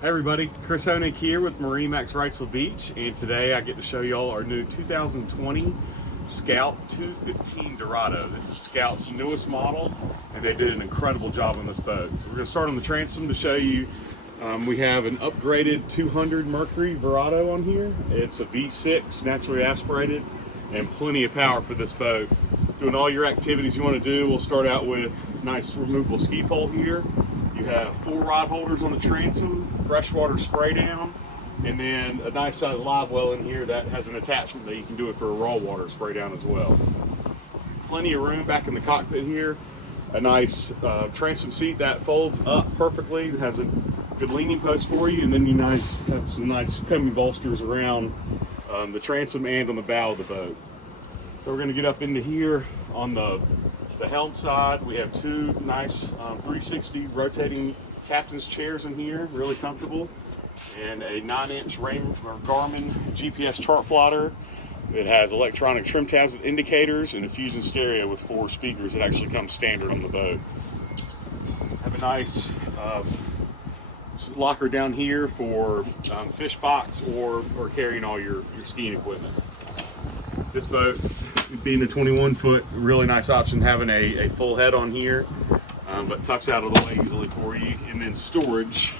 Hey everybody, Chris Honig here with MarineMax Wrightsville Beach, and today I get to show y'all our new 2020 Scout 215 Dorado. This is Scout's newest model, and they did an incredible job on this boat. So we're going to start on the transom to show you. We have an upgraded 200 Mercury Dorado on here. It's a V6, naturally aspirated, and plenty of power for this boat. Doing all your activities you want to do. We'll start out with a nice removable ski pole here. You have 4 rod holders on the transom, freshwater spray down, and then a nice size live well in here that has an attachment that you can do it for a raw water spray down as well. Plenty of room back in the cockpit here. A nice transom seat that folds up perfectly. It has a good leaning post for you, and then you have some nice comfy bolsters around the transom and on the bow of the boat. So we're going to get up into here on the helm side. We have 2 nice 360 rotating captain's chairs in here, really comfortable, and a 9-inch Garmin GPS chart plotter. It has electronic trim tabs with indicators and a Fusion stereo with 4 speakers that actually comes standard on the boat. Have a nice locker down here for fish box or carrying all your skiing equipment. This boat, being a 21-foot, really nice option having a full head on here, but tucks out of the way easily for you, and then storage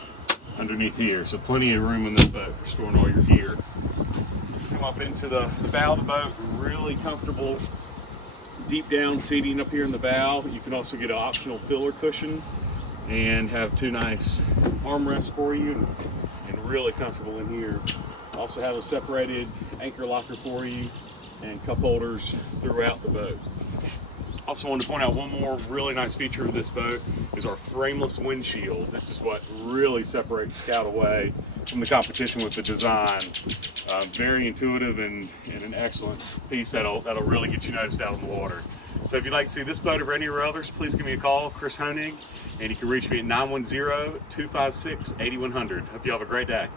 underneath here. So plenty of room in this boat for storing all your gear. Come up into the bow of the boat, really comfortable deep down seating up here in the bow. You can also get an optional filler cushion and have 2 nice armrests for you, and really comfortable in here. Also have a separated anchor locker for you and cup holders throughout the boat. Also wanted to point out one more really nice feature of this boat is our frameless windshield. This is what really separates Scout away from the competition with the design. Very intuitive and an excellent piece that'll really get you noticed out on the water. So if you'd like to see this boat or any of our others, please give me a call, Chris Honig, and you can reach me at 910-256-8100. Hope you have a great day.